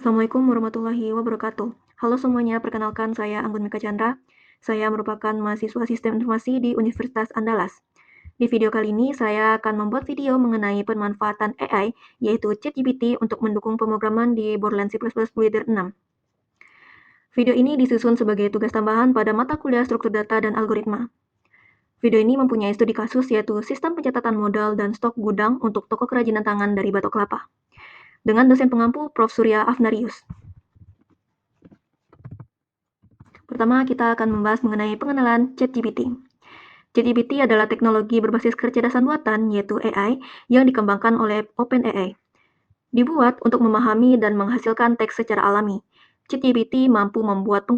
Assalamualaikum warahmatullahi wabarakatuh. Halo semuanya, perkenalkan saya Anggun Mika Chandra. Saya merupakan mahasiswa Sistem Informasi di Universitas Andalas. Di video kali ini, saya akan membuat video mengenai pemanfaatan AI, yaitu ChatGPT untuk mendukung pemrograman di Borderlands C++ Builder 6. Video ini disusun sebagai tugas tambahan pada mata kuliah struktur data dan algoritma. Video ini mempunyai studi kasus yaitu sistem pencatatan modal dan stok gudang untuk toko kerajinan tangan dari Batok Kelapa, dengan dosen pengampu Prof. Surya Afnarius. Pertama, kita akan membahas mengenai pengenalan ChatGPT. ChatGPT adalah teknologi berbasis kecerdasan buatan, yaitu AI, yang dikembangkan oleh OpenAI. Dibuat untuk memahami dan menghasilkan teks secara alami. ChatGPT mampu membantu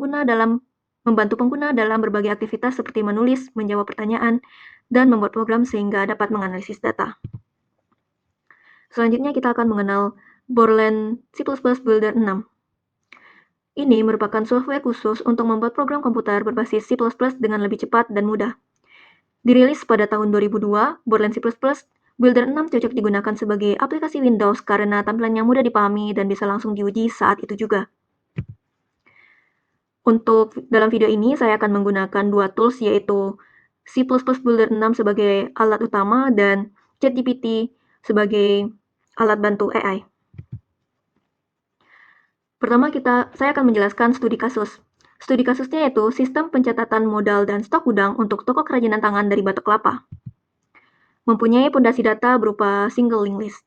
pengguna dalam berbagai aktivitas seperti menulis, menjawab pertanyaan, dan membuat program sehingga dapat menganalisis data. Selanjutnya kita akan mengenal Borderlands C++ Builder 6. Ini merupakan software khusus untuk membuat program komputer berbasis C++ dengan lebih cepat dan mudah. Dirilis pada tahun 2002, Borderlands C++ Builder 6 cocok digunakan sebagai aplikasi Windows karena tampilannya mudah dipahami dan bisa langsung diuji saat itu juga. Untuk dalam video ini, saya akan menggunakan dua tools, yaitu C++ Builder 6 sebagai alat utama dan ChatGPT sebagai alat bantu AI. Pertama, saya akan menjelaskan studi kasus. Studi kasusnya yaitu sistem pencatatan modal dan stok gudang untuk toko kerajinan tangan dari Batok Kelapa. Mempunyai pondasi data berupa single linked list,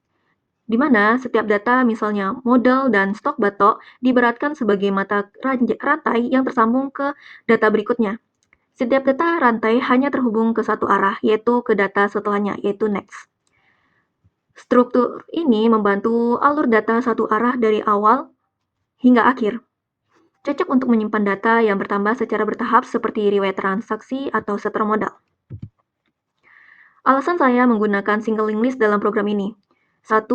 di mana setiap data, misalnya modal dan stok batok, diibaratkan sebagai mata rantai yang tersambung ke data berikutnya. Setiap data rantai hanya terhubung ke satu arah, yaitu ke data setelahnya, yaitu next. Struktur ini membantu alur data satu arah dari awal hingga akhir. Cocok untuk menyimpan data yang bertambah secara bertahap seperti riwayat transaksi atau setor modal. Alasan saya menggunakan single linked list dalam program ini. 1.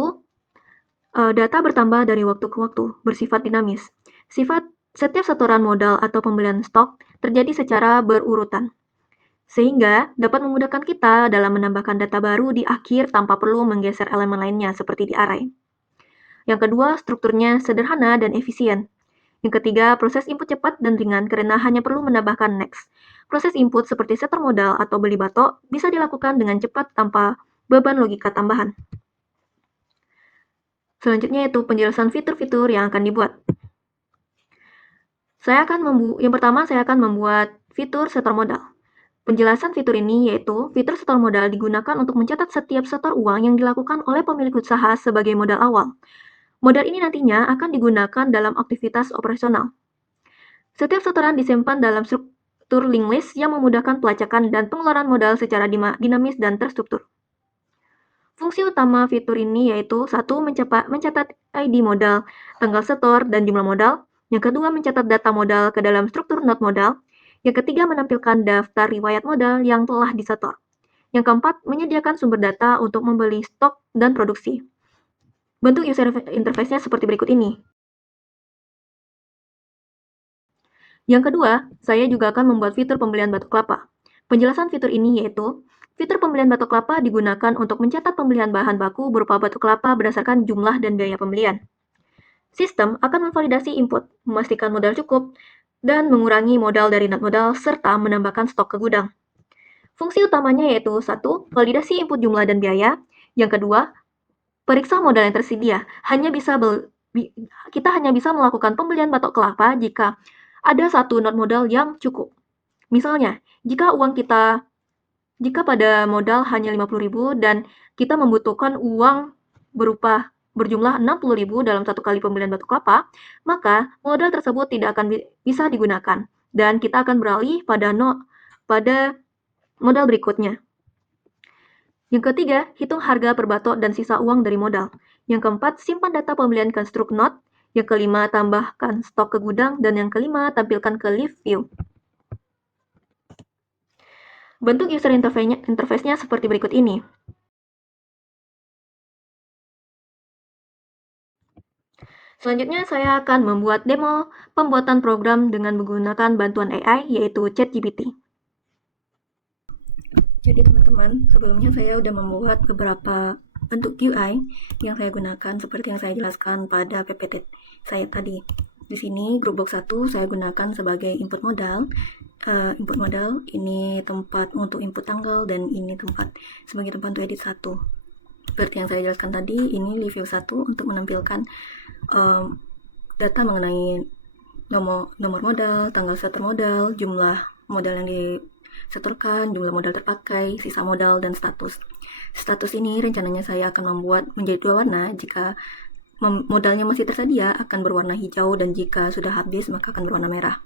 Data bertambah dari waktu ke waktu, bersifat dinamis. Setiap setoran modal atau pembelian stok terjadi secara berurutan, sehingga dapat memudahkan kita dalam menambahkan data baru di akhir tanpa perlu menggeser elemen lainnya seperti di array. Yang kedua, strukturnya sederhana dan efisien. Yang ketiga, proses input cepat dan ringan karena hanya perlu menambahkan next. Proses input seperti setor modal atau beli batok bisa dilakukan dengan cepat tanpa beban logika tambahan. Selanjutnya yaitu penjelasan fitur-fitur yang akan dibuat. Yang pertama, saya akan membuat fitur setor modal. Penjelasan fitur ini yaitu fitur setor modal digunakan untuk mencatat setiap setor uang yang dilakukan oleh pemilik usaha sebagai modal awal. Modal ini nantinya akan digunakan dalam aktivitas operasional. Setiap setoran disimpan dalam struktur linked list yang memudahkan pelacakan dan pengeluaran modal secara dinamis dan terstruktur. Fungsi utama fitur ini yaitu 1. Mencatat ID modal, tanggal setor, dan jumlah modal. Yang kedua, mencatat data modal ke dalam struktur not modal. Yang ketiga, menampilkan daftar riwayat modal yang telah disetor. Yang keempat, menyediakan sumber data untuk membeli stok dan produksi. Bentuk user interface-nya seperti berikut ini. Yang kedua, saya juga akan membuat fitur pembelian batok kelapa. Penjelasan fitur ini yaitu, fitur pembelian batok kelapa digunakan untuk mencatat pembelian bahan baku berupa batok kelapa berdasarkan jumlah dan biaya pembelian. Sistem akan memvalidasi input, memastikan modal cukup, dan mengurangi modal dari not modal, serta menambahkan stok ke gudang. Fungsi utamanya yaitu 1. Validasi input jumlah dan biaya. Yang kedua, periksa modal yang tersedia. Kita hanya bisa melakukan pembelian batok kelapa jika ada satu not modal yang cukup. Misalnya, jika pada modal hanya 50.000 dan kita membutuhkan uang berjumlah 60.000 dalam satu kali pembelian batok kelapa, maka modal tersebut tidak akan bisa digunakan dan kita akan beralih pada modal berikutnya. Yang ketiga, hitung harga per batok dan sisa uang dari modal. Yang keempat, simpan data pembelian ke struk not. Yang kelima, tambahkan stok ke gudang. Dan yang kelima, tampilkan ke live view. Bentuk user interface-nya seperti berikut ini. Selanjutnya, saya akan membuat demo pembuatan program dengan menggunakan bantuan AI, yaitu ChatGPT. Jadi teman-teman, sebelumnya saya sudah membuat beberapa bentuk GUI yang saya gunakan seperti yang saya jelaskan pada PPT saya tadi. Di sini grup box 1 saya gunakan sebagai input modal. Input modal ini tempat untuk input tanggal dan ini sebagai tempat untuk edit 1. Seperti yang saya jelaskan tadi, ini review 1 untuk menampilkan data mengenai nomor modal, tanggal setor modal, jumlah modal yang disetorkan, jumlah modal terpakai, sisa modal, dan status. Status ini rencananya saya akan membuat menjadi 2 warna. Jika modalnya masih tersedia akan berwarna hijau, dan jika sudah habis maka akan berwarna merah.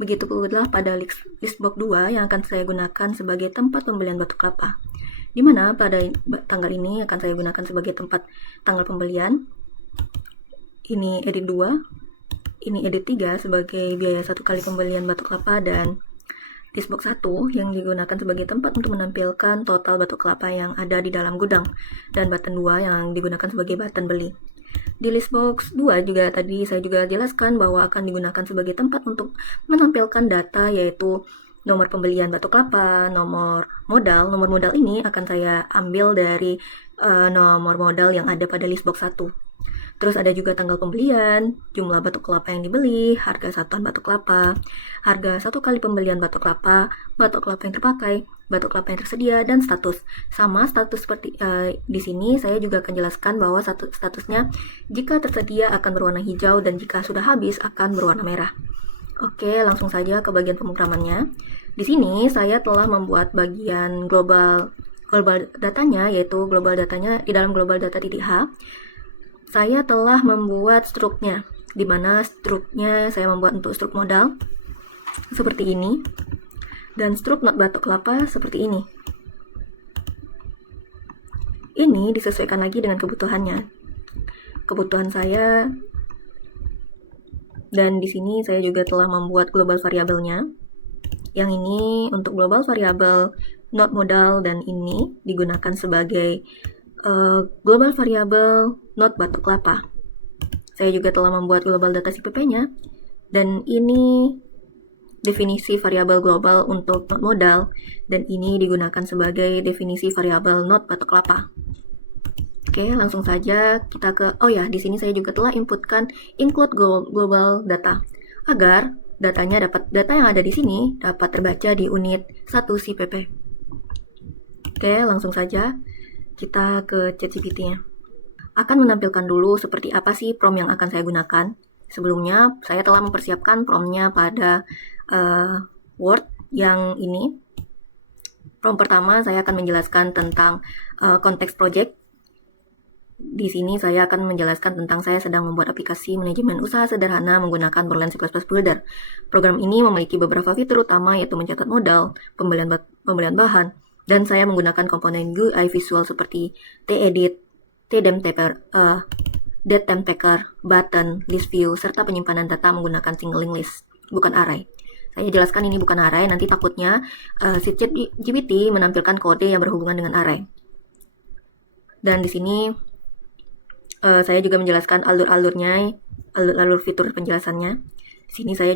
Begitu pula pada listbox 2 yang akan saya gunakan sebagai tempat pembelian batu kelapa, di mana pada tanggal ini akan saya gunakan sebagai tempat tanggal pembelian. Ini edit 2, ini edit 3 sebagai biaya 1 kali pembelian batu kelapa, dan listbox 1 yang digunakan sebagai tempat untuk menampilkan total batu kelapa yang ada di dalam gudang, dan button 2 yang digunakan sebagai button beli. Di listbox 2 juga tadi saya juga jelaskan bahwa akan digunakan sebagai tempat untuk menampilkan data, yaitu nomor pembelian batu kelapa, nomor modal. Nomor modal ini akan saya ambil dari nomor modal yang ada pada listbox 1. Terus ada juga tanggal pembelian, jumlah batu kelapa yang dibeli, harga satuan batu kelapa, harga 1 kali pembelian batu kelapa yang terpakai, batu kelapa yang tersedia, dan status. Sama status seperti di sini saya juga akan jelaskan bahwa statusnya jika tersedia akan berwarna hijau, dan jika sudah habis akan berwarna merah. Oke, langsung saja ke bagian pemrogramannya. Di sini saya telah membuat bagian global datanya, yaitu global datanya di dalam global data.h. Saya telah membuat struknya, di mana struknya saya membuat untuk struk modal seperti ini, dan struk not batu kelapa seperti ini. Ini disesuaikan lagi dengan kebutuhan saya, dan di sini saya juga telah membuat global variabelnya. Yang ini untuk global variabel not modal, dan ini digunakan sebagai global variabel not batu kelapa. Saya juga telah membuat global data CPP-nya, dan ini definisi variabel global untuk not modal, dan ini digunakan sebagai definisi variabel not batu kelapa. Oke, langsung saja kita ke di sini saya juga telah inputkan include global data agar data yang ada di sini dapat terbaca di unit 1 CPP. Oke, langsung saja kita ke ChatGPT-nya. Akan menampilkan dulu seperti apa sih prompt yang akan saya gunakan. Sebelumnya, saya telah mempersiapkan prompt-nya pada Word yang ini. Prompt pertama, saya akan menjelaskan tentang konteks project. Di sini saya akan menjelaskan tentang saya sedang membuat aplikasi manajemen usaha sederhana menggunakan Borland C++ Builder. Program ini memiliki beberapa fitur utama, yaitu mencatat modal, pembelian bahan, dan saya menggunakan komponen GUI visual seperti tedit, tDemTaper, button, list view, serta penyimpanan data menggunakan single linked list, bukan array. Saya jelaskan ini bukan array, nanti takutnya si ChatGPT menampilkan kode yang berhubungan dengan array. Dan di sini saya juga menjelaskan alur fitur penjelasannya. Di sini saya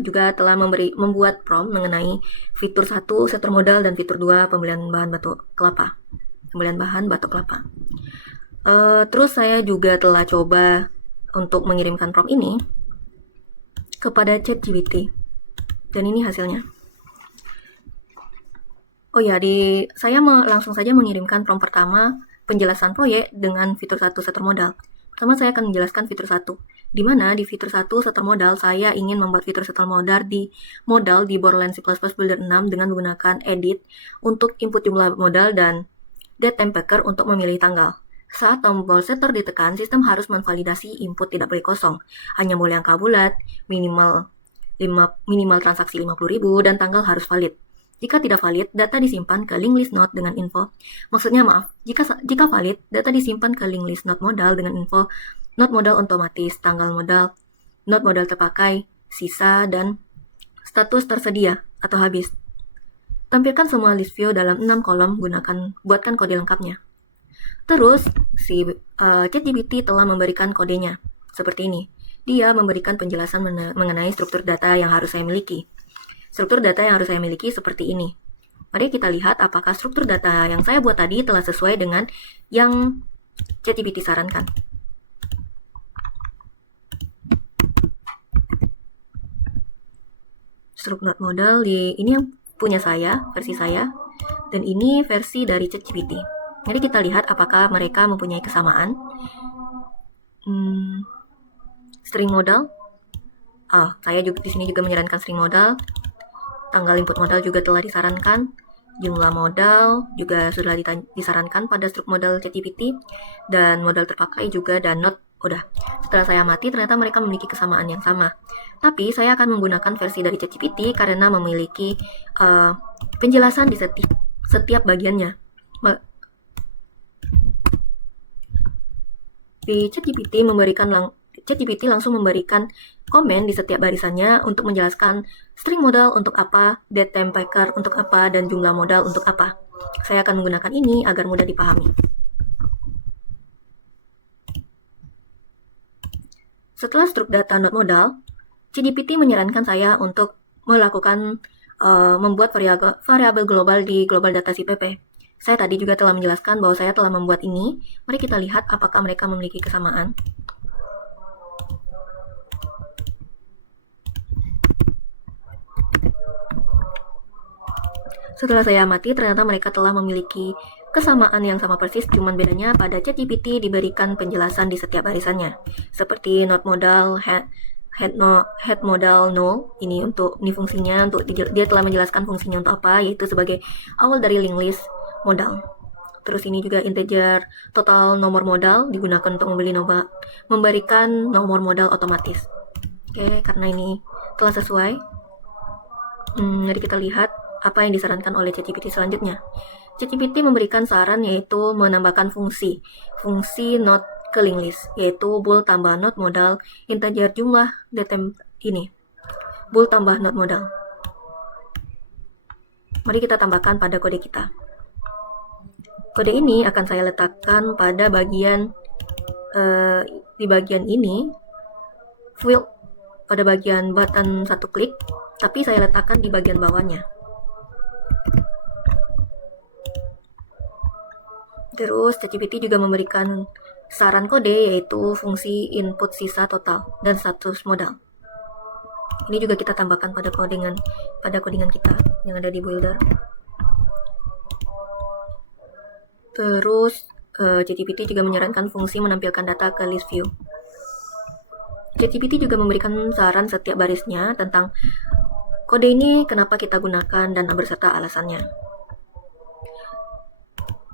juga telah membuat prompt mengenai fitur 1 setor modal, dan fitur 2 pembelian bahan batu kelapa. Terus saya juga telah coba untuk mengirimkan prompt ini kepada ChatGPT, dan ini hasilnya. Saya langsung saja mengirimkan prompt pertama, penjelasan proyek dengan fitur 1 setor modal. Pertama saya akan menjelaskan fitur 1, di mana di fitur 1 setor modal saya ingin membuat fitur setor modal di Borland C++ Builder 6 dengan menggunakan edit untuk input jumlah modal dan dtMPacker untuk memilih tanggal. Saat tombol setor ditekan, sistem harus menvalidasi input tidak boleh kosong, hanya boleh angka bulat, minimal transaksi 50.000, dan tanggal harus valid. Jika tidak valid, data disimpan ke link list node dengan info. Jika valid, data disimpan ke link list node modal dengan info node modal otomatis, tanggal modal, node modal terpakai, sisa, dan status tersedia atau habis. Tampilkan semua list view dalam 6 kolom, buatkan kode lengkapnya. Terus, si ChatGPT telah memberikan kodenya, seperti ini. Dia memberikan penjelasan mengenai struktur data yang harus saya miliki. Struktur data yang harus saya miliki seperti ini. Mari kita lihat apakah struktur data yang saya buat tadi telah sesuai dengan yang ChatGPT sarankan. Struktur not modal ini yang punya saya, versi saya, dan ini versi dari ChatGPT. Mari kita lihat apakah mereka mempunyai kesamaan. String modal. Saya juga di sini juga menyarankan string modal. Tanggal input modal juga telah disarankan. Jumlah modal juga sudah disarankan pada struktur modal ChatGPT, dan modal terpakai juga, dan not udah. Setelah saya amati, ternyata mereka memiliki kesamaan yang sama. Tapi saya akan menggunakan versi dari ChatGPT karena memiliki penjelasan di setiap bagiannya. Di ChatGPT langsung memberikan komen di setiap barisannya untuk menjelaskan string modal untuk apa, date time packer untuk apa, dan jumlah modal untuk apa. Saya akan menggunakan ini agar mudah dipahami. Setelah struktur data not modal, ChatGPT menyarankan saya untuk melakukan membuat variabel global di global data CPP. Saya tadi juga telah menjelaskan bahwa saya telah membuat ini. Mari kita lihat apakah mereka memiliki kesamaan. Setelah saya amati, ternyata mereka telah memiliki kesamaan yang sama persis, cuman bedanya pada ChatGPT diberikan penjelasan di setiap barisannya. Seperti not modal, head modal null, ini fungsinya, dia telah menjelaskan fungsinya untuk apa, yaitu sebagai awal dari linked list modal. Terus ini juga integer total nomor modal digunakan untuk memberikan nomor modal otomatis. Oke, karena ini telah sesuai, mari kita lihat apa yang disarankan oleh ChatGPT selanjutnya. ChatGPT memberikan saran yaitu menambahkan fungsi not ke linked list, yaitu bool tambah not modal integer jumlah datem ini. Bool tambah not modal. Mari kita tambahkan pada kode kita. Kode ini akan saya letakkan pada bagian di bagian ini, field, pada bagian button satu klik, tapi saya letakkan di bagian bawahnya. Terus ChatGPT juga memberikan saran kode yaitu fungsi input sisa total dan status modal. Ini juga kita tambahkan pada codingan kita yang ada di builder. Terus ChatGPT juga menyarankan fungsi menampilkan data ke list view. ChatGPT juga memberikan saran setiap barisnya tentang kode ini kenapa kita gunakan dan berserta alasannya.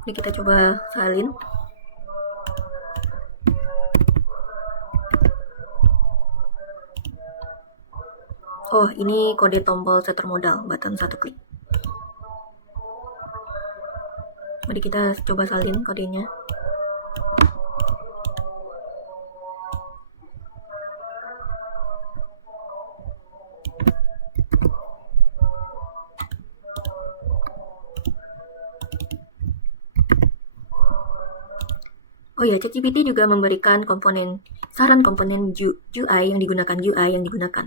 Ini kita coba salin. Ini kode tombol setter modal, button satu klik. Mari kita coba salin kodenya. ChatGPT juga memberikan saran komponen UI yang digunakan.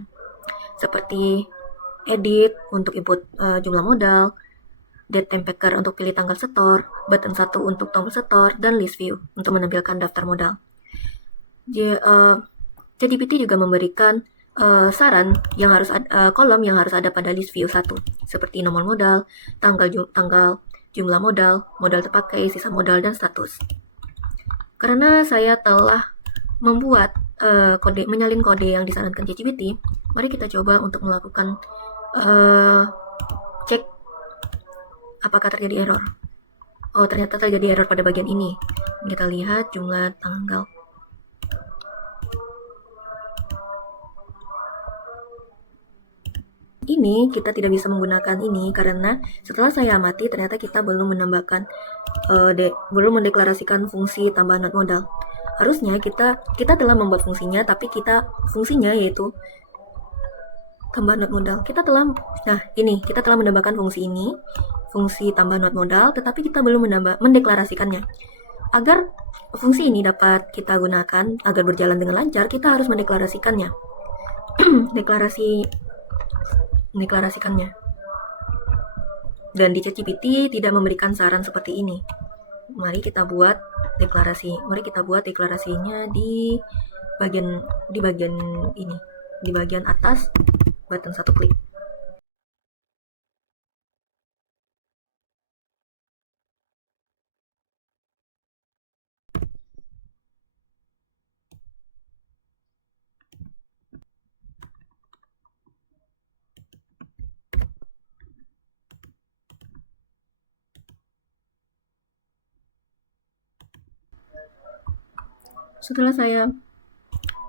Seperti edit untuk input jumlah modal, date time packer untuk pilih tanggal setor, button 1 untuk tombol setor, dan list view untuk menampilkan daftar modal. ChatGPT juga memberikan saran yang harus kolom yang harus ada pada list view 1, seperti nomor modal, tanggal, jumlah modal terpakai, sisa modal, dan status. Karena saya telah membuat menyalin kode yang disarankan ChatGPT, mari kita coba untuk melakukan cek apakah terjadi error. Ternyata terjadi error pada bagian ini. Kita lihat jumlah tanggal. Ini kita tidak bisa menggunakan ini karena setelah saya amati ternyata kita belum menambahkan belum mendeklarasikan fungsi tambahan not modal. Harusnya kita telah membuat fungsinya, tapi fungsinya yaitu tambahan not modal. Kita telah menambahkan fungsi ini, fungsi tambahan not modal, tetapi kita belum mendeklarasikannya. Agar fungsi ini dapat kita gunakan agar berjalan dengan lancar, kita harus mendeklarasikannya. mendeklarasikannya. Dan di ChatGPT tidak memberikan saran seperti ini. Mari kita buat deklarasinya di bagian ini, di bagian atas button satu klik. Setelah saya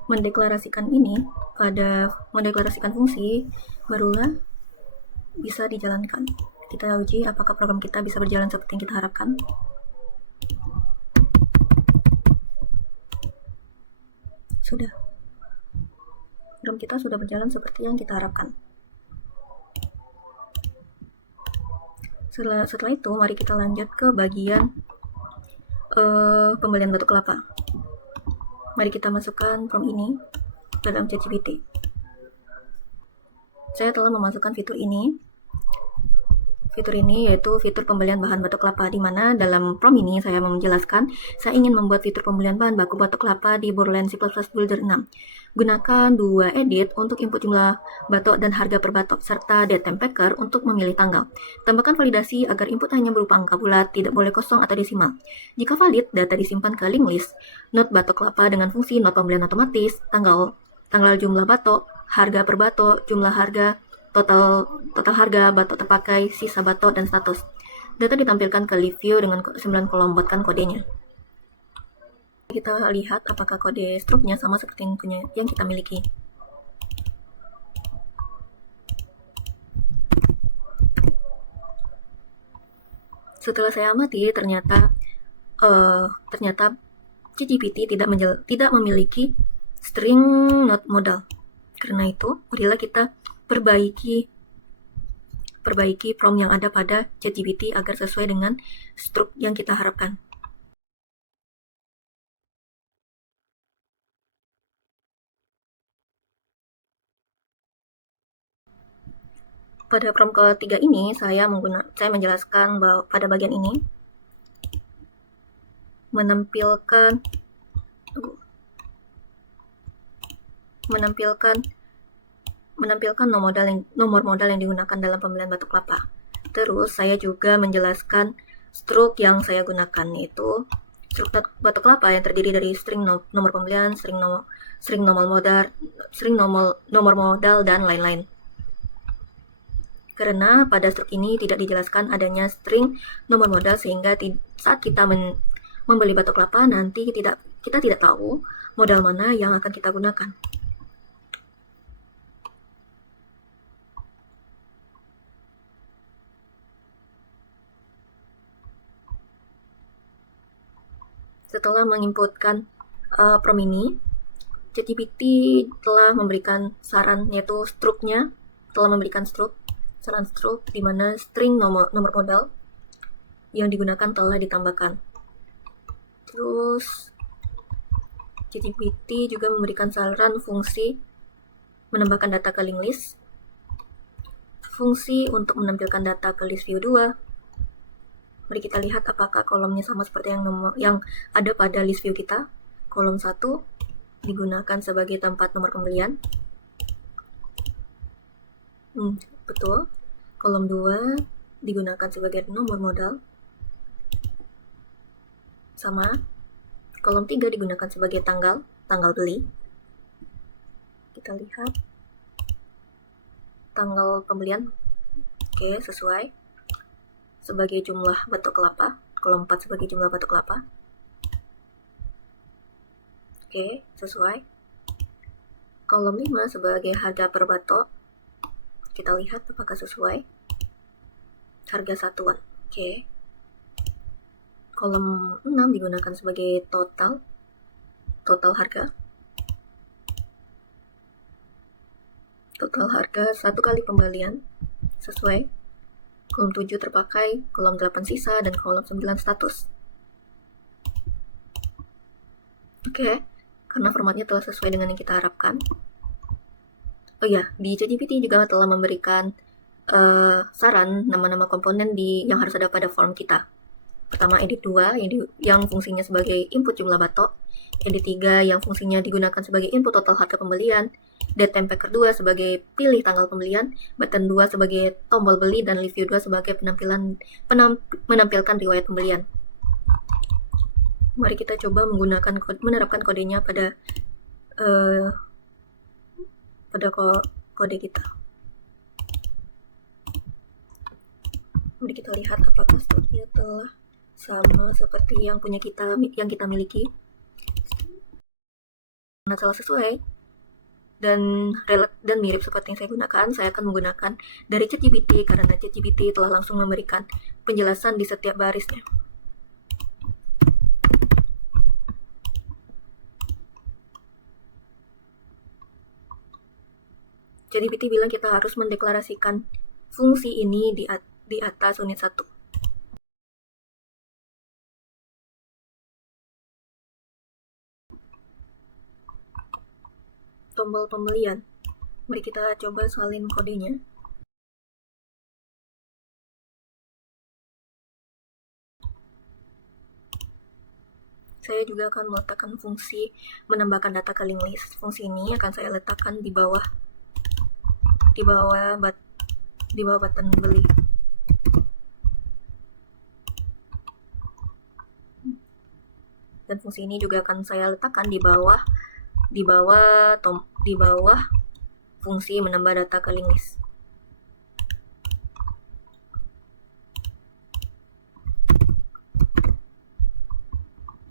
mendeklarasikan fungsi, barulah bisa dijalankan. Kita uji apakah program kita bisa berjalan seperti yang kita harapkan. Sudah. Program kita sudah berjalan seperti yang kita harapkan. Setelah itu, mari kita lanjut ke bagian pembelian batu kelapa. Mari kita masukkan prompt ini dalam ChatGPT. Saya telah memasukkan fitur ini. Fitur ini yaitu fitur pembelian bahan batu kelapa, di mana dalam prompt ini saya menjelaskan saya ingin membuat fitur pembelian bahan baku batu kelapa di Borderland C++ Builder 6. Gunakan 2 edit untuk input jumlah batok dan harga per batok, serta datetime packer untuk memilih tanggal. Tambahkan validasi agar input hanya berupa angka bulat, tidak boleh kosong atau desimal. Jika valid, data disimpan ke link list, node batok kelapa dengan fungsi node pembelian otomatis, tanggal jumlah batok, harga per batok, jumlah harga, total harga, batok terpakai, sisa batok, dan status. Data ditampilkan ke live view dengan 9 kolom, buatkan kodenya. Kita lihat apakah kode struknya sama seperti yang kita miliki. Setelah saya amati, ternyata ChatGPT tidak memiliki string node modal. Karena itu, marilah kita perbaiki prompt yang ada pada ChatGPT agar sesuai dengan struk yang kita harapkan. Pada prompt ketiga ini, saya menjelaskan bahwa pada bagian ini menampilkan nomor modal yang digunakan dalam pembelian batu kelapa. Terus saya juga menjelaskan struk yang saya gunakan, yaitu struk batu kelapa yang terdiri dari string nomor pembelian, string nomor modal, dan lain-lain. Karena pada struk ini tidak dijelaskan adanya string nomor modal, sehingga saat kita membeli batu kelapa nanti kita tidak tahu modal mana yang akan kita gunakan. Setelah menginputkan prompt ini, ChatGPT telah memberikan saran, yaitu struknya telah memberikan saran struk di mana string nomor modal yang digunakan telah ditambahkan. Terus ChatGPT juga memberikan saran fungsi menambahkan data ke link list, fungsi untuk menampilkan data ke list view 2. Mari kita lihat apakah kolomnya sama seperti yang ada pada list view kita. Kolom 1 digunakan sebagai tempat nomor pembelian. Betul. Kolom 2 digunakan sebagai nomor modal. Sama. Kolom 3 digunakan sebagai tanggal beli. Kita lihat tanggal pembelian. Oke, sesuai. Sebagai jumlah batok kelapa. Kolom 4 sebagai jumlah batok kelapa. Oke, sesuai. Kolom 5 sebagai harga per batok. Kita lihat apakah sesuai. Harga satuan. Oke. Kolom 6 digunakan sebagai total harga. Total harga 1 kali pembelian. Sesuai. Kolom 7 terpakai, kolom 8 sisa, dan kolom 9 status. Oke, karena formatnya telah sesuai dengan yang kita harapkan. Oh ya, di ChatGPT juga telah memberikan saran nama-nama komponen yang harus ada pada form kita. Pertama, edit 2 yang fungsinya sebagai input jumlah batok, edit 3 yang fungsinya digunakan sebagai input total harga pembelian, datem packer 2 sebagai pilih tanggal pembelian, button 2 sebagai tombol beli, dan list view 2 sebagai menampilkan riwayat pembelian. Mari kita coba menerapkan kodenya pada kode kita. Mari kita lihat apakah stoknya telah sama seperti yang kita miliki. Karena telah sesuai dan mirip seperti yang saya gunakan, saya akan menggunakan dari ChatGPT karena ChatGPT telah langsung memberikan penjelasan di setiap barisnya. ChatGPT bilang kita harus mendeklarasikan fungsi ini di atas unit 1. Tombol pembelian. Mari kita coba salin kodenya. Saya juga akan meletakkan fungsi menambahkan data ke link list. Fungsi ini akan saya letakkan di bawah button beli. Dan fungsi ini juga akan saya letakkan di bawah fungsi menambah data ke link list.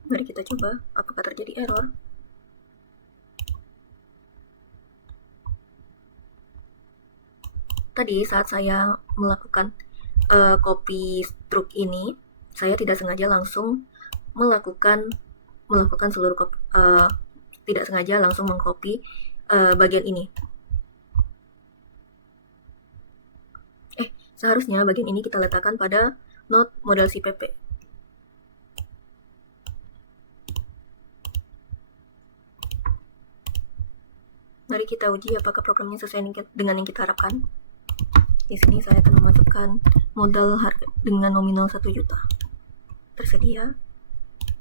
Mari kita coba apakah terjadi error. Tadi saat saya melakukan copy struk ini, saya tidak sengaja langsung melakukan seluruh tidak sengaja langsung mengcopy bagian ini. Seharusnya bagian ini kita letakkan pada node modal CPP. Mari kita uji apakah programnya sesuai dengan yang kita harapkan. Di sini saya akan memasukkan modal harga dengan nominal 1 juta. Tersedia.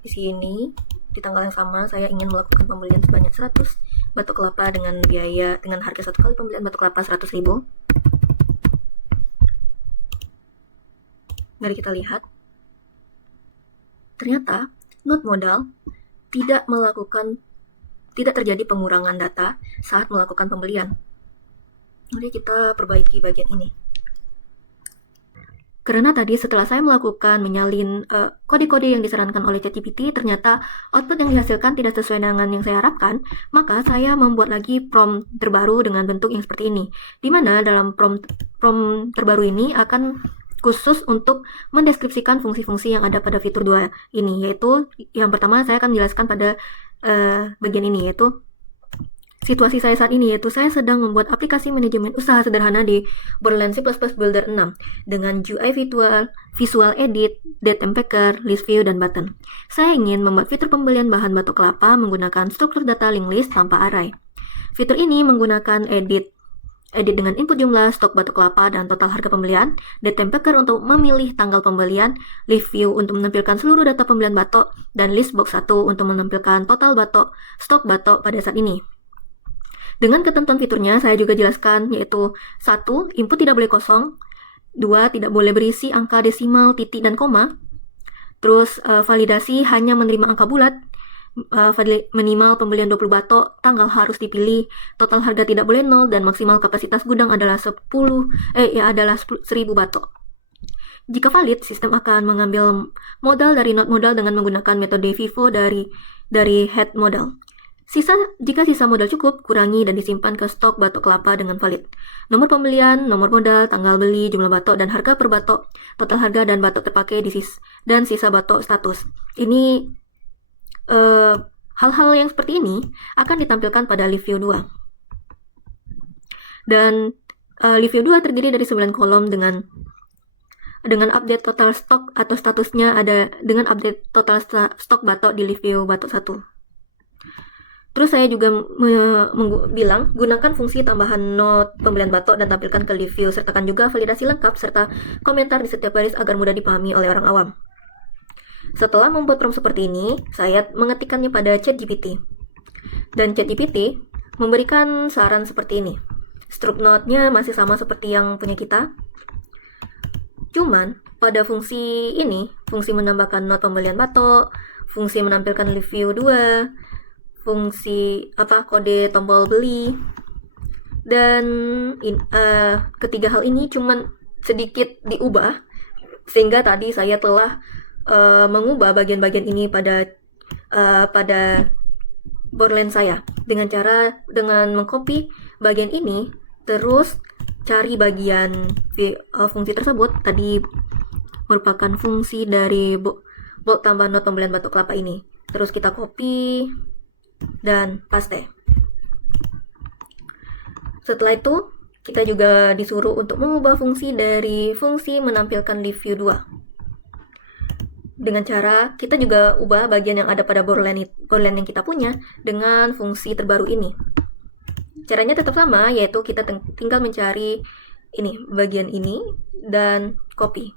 Di sini di tanggal yang sama saya ingin melakukan pembelian sebanyak 100 batok kelapa dengan harga 1 kali pembelian batok kelapa 100.000. Mari kita lihat. Ternyata node modal tidak terjadi pengurangan data saat melakukan pembelian. Mari kita perbaiki bagian ini. Karena tadi setelah saya melakukan menyalin kode-kode yang disarankan oleh ChatGPT, ternyata output yang dihasilkan tidak sesuai dengan yang saya harapkan, maka saya membuat lagi prompt terbaru dengan bentuk yang seperti ini. Di mana dalam prompt terbaru ini akan khusus untuk mendeskripsikan fungsi-fungsi yang ada pada fitur 2 ini, yaitu yang pertama saya akan menjelaskan pada bagian ini, yaitu situasi saya saat ini, yaitu saya sedang membuat aplikasi manajemen usaha sederhana di Borderlands C++ Builder 6 dengan UI visual edit, datem packer, list view, dan button. Saya ingin membuat fitur pembelian bahan batok kelapa menggunakan struktur data link list tanpa array. Fitur ini menggunakan edit dengan input jumlah stok batok kelapa dan total harga pembelian, datem packer untuk memilih tanggal pembelian, list view untuk menampilkan seluruh data pembelian batok, dan list box 1 untuk menampilkan total stok batok pada saat ini. Dengan ketentuan fiturnya saya juga jelaskan, yaitu 1. Input tidak boleh kosong, 2. Tidak boleh berisi angka desimal, titik, dan koma. Terus validasi hanya menerima angka bulat, minimal pembelian 20 batok, tanggal harus dipilih, total harga tidak boleh 0, dan maksimal kapasitas gudang adalah 1000 batok. Jika valid, sistem akan mengambil modal dari node modal dengan menggunakan metode FIFO dari head modal. Jika sisa modal cukup, kurangi dan disimpan ke stok batok kelapa dengan valid. Nomor pembelian, nomor modal, tanggal beli, jumlah batok, dan harga per batok, total harga dan batok terpakai dan sisa batok status. Ini hal-hal yang seperti ini akan ditampilkan pada list view 2. Dan list view 2 terdiri dari 9 kolom dengan update total stok atau statusnya ada dengan update total stok batok di list view batok 1. Terus saya juga bilang, gunakan fungsi tambahan note pembelian batok dan tampilkan ke live view. Sertakan juga validasi lengkap serta komentar di setiap baris agar mudah dipahami oleh orang awam. Setelah membuat prompt seperti ini, saya mengetikkannya pada ChatGPT. Dan ChatGPT memberikan saran seperti ini. Struct note-nya masih sama seperti yang punya kita. Cuman, pada fungsi ini, fungsi menambahkan note pembelian batok, fungsi menampilkan live view 2, fungsi kode tombol beli, dan ketiga hal ini cuman sedikit diubah, sehingga tadi saya telah mengubah bagian-bagian ini pada borderline saya dengan mengcopy bagian ini, terus cari bagian fungsi tersebut. Tadi merupakan fungsi dari bolt tambah not pembelian batok kelapa ini. Terus kita copy dan paste. Setelah itu, kita juga disuruh untuk mengubah fungsi dari fungsi menampilkan live view 2. Dengan cara kita juga ubah bagian yang ada pada borderline yang kita punya dengan fungsi terbaru ini. Caranya tetap sama, yaitu kita tinggal mencari bagian ini dan copy.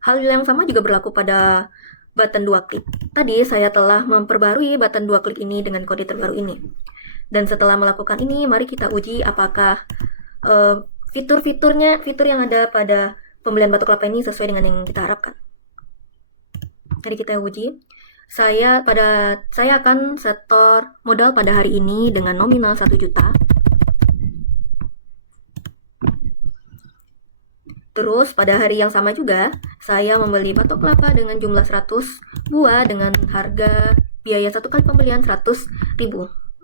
Hal yang sama juga berlaku pada button 2 klik. Tadi saya telah memperbarui button 2 klik ini dengan kode terbaru ini. Dan setelah melakukan ini, mari kita uji apakah fitur yang ada pada pembelian batok kelapa ini sesuai dengan yang kita harapkan. Mari kita uji. Saya akan setor modal pada hari ini dengan nominal 1 juta. Terus pada hari yang sama juga, saya membeli batok kelapa dengan jumlah 100 buah dengan harga biaya 1 kali pembelian 100.000.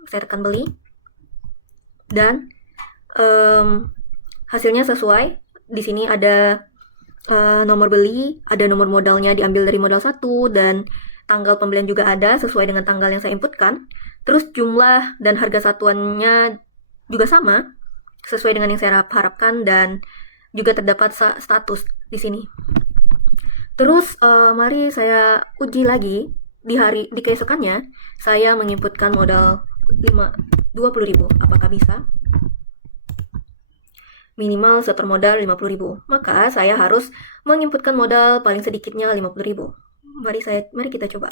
Saya tekan beli. Dan hasilnya sesuai. Di sini ada nomor beli, ada nomor modalnya diambil dari modal 1, dan tanggal pembelian juga ada sesuai dengan tanggal yang saya inputkan. Terus jumlah dan harga satuannya juga sama sesuai dengan yang saya harapkan, dan juga terdapat status di sini. Terus mari saya uji lagi di keesokannya. Saya menginputkan modal 20.000. Apakah bisa? Minimal setor modal 50.000. Maka saya harus menginputkan modal paling sedikitnya 50.000. Mari kita coba.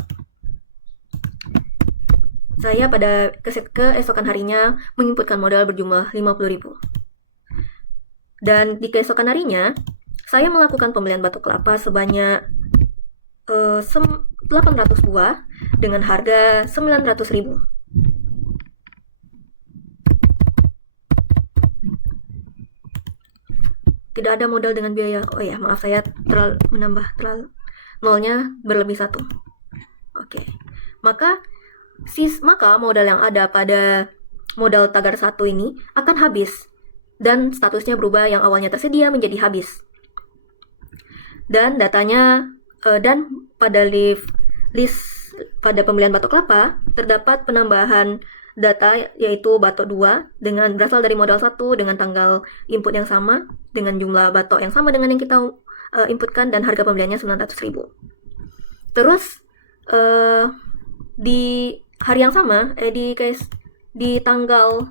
Saya pada keesokan harinya menginputkan modal berjumlah 50.000. Dan di keesokan harinya, saya melakukan pembelian batok kelapa sebanyak 800 buah dengan harga 900.000. Tidak ada modal dengan biaya. Oh ya, maaf, saya menambah nolnya berlebih 1. Oke. Maka modal yang ada pada modal tagar 1 ini akan habis, dan statusnya berubah yang awalnya tersedia menjadi habis. Dan datanya dan pada list pada pembelian batok kelapa terdapat penambahan data, yaitu batok 2 dengan berasal dari modal 1 dengan tanggal input yang sama, dengan jumlah batok yang sama dengan yang kita inputkan, dan harga pembeliannya 900.000. Terus di hari yang sama, di tanggal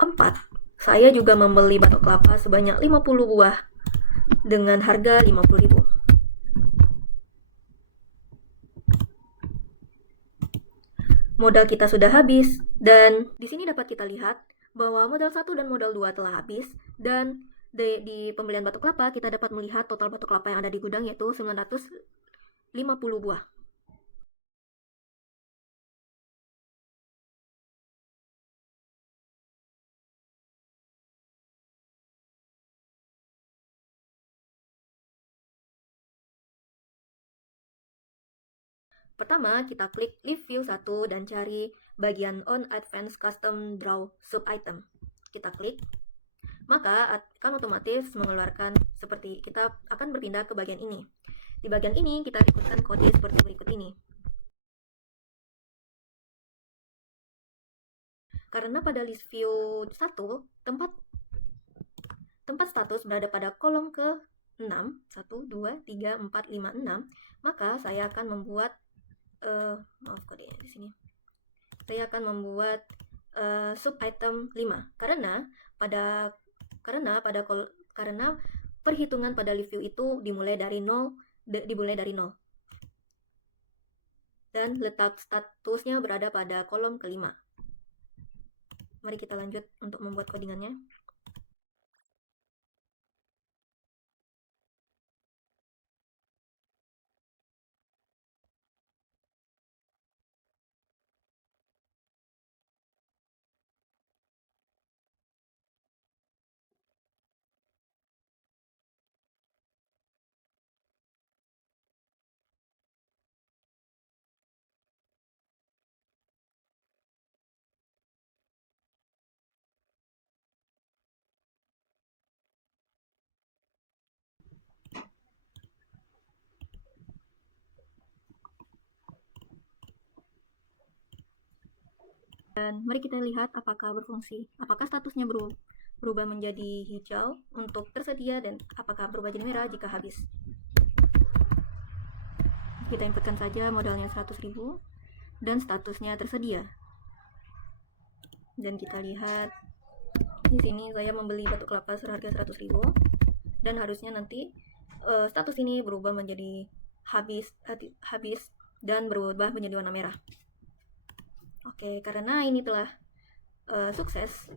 4, saya juga membeli batok kelapa sebanyak 50 buah dengan harga 50.000. Modal kita sudah habis, dan di sini dapat kita lihat bahwa modal 1 dan modal 2 telah habis, dan di pembelian batok kelapa kita dapat melihat total batok kelapa yang ada di gudang, yaitu 950 buah. Pertama, kita klik Live View 1 dan cari bagian On Advanced Custom Draw Sub Item. Kita klik, maka akan otomatis mengeluarkan seperti kita akan berpindah ke bagian ini. Di bagian ini kita ikutkan kode seperti berikut ini. Karena pada list view 1, tempat status berada pada kolom ke 6, 1, 2, 3, 4, 5, 6, maka saya akan membuat maaf kodenya di sini. Saya akan membuat sub item 5 karena perhitungan pada live view itu dimulai dari 0 dan letak statusnya berada pada kolom kelima. Mari kita lanjut untuk membuat codingannya. Dan mari kita lihat apakah berfungsi, apakah statusnya berubah menjadi hijau untuk tersedia dan apakah berubah jadi merah jika habis. Kita inputkan saja modalnya 100.000 dan statusnya tersedia. Dan kita lihat di sini saya membeli batok kelapa seharga 100.000 dan harusnya nanti status ini berubah menjadi habis dan berubah menjadi warna merah. Oke, karena ini telah sukses,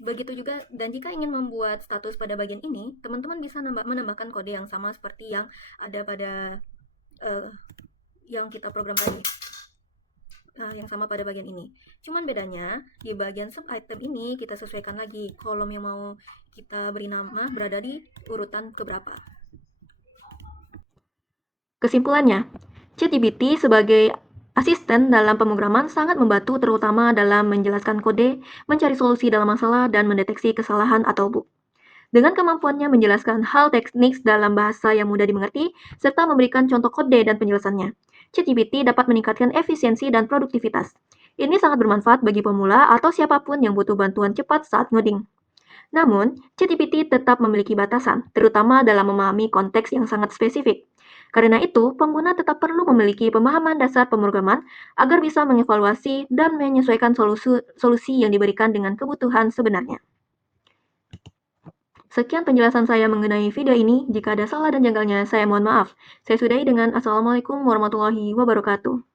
begitu juga, dan jika ingin membuat status pada bagian ini, teman-teman bisa menambahkan kode yang sama seperti yang ada pada yang kita program tadi. Yang sama pada bagian ini. Cuman bedanya, di bagian sub item ini kita sesuaikan lagi kolom yang mau kita beri nama berada di urutan keberapa. Kesimpulannya, ChatGPT sebagai asisten dalam pemrograman sangat membantu terutama dalam menjelaskan kode, mencari solusi dalam masalah, dan mendeteksi kesalahan atau bug. Dengan kemampuannya menjelaskan hal teknis dalam bahasa yang mudah dimengerti, serta memberikan contoh kode dan penjelasannya, ChatGPT dapat meningkatkan efisiensi dan produktivitas. Ini sangat bermanfaat bagi pemula atau siapapun yang butuh bantuan cepat saat ngoding. Namun, ChatGPT tetap memiliki batasan, terutama dalam memahami konteks yang sangat spesifik. Karena itu, pengguna tetap perlu memiliki pemahaman dasar pemrograman agar bisa mengevaluasi dan menyesuaikan solusi yang diberikan dengan kebutuhan sebenarnya. Sekian penjelasan saya mengenai video ini. Jika ada salah dan janggalnya, saya mohon maaf. Saya sudahi dengan Assalamualaikum warahmatullahi wabarakatuh.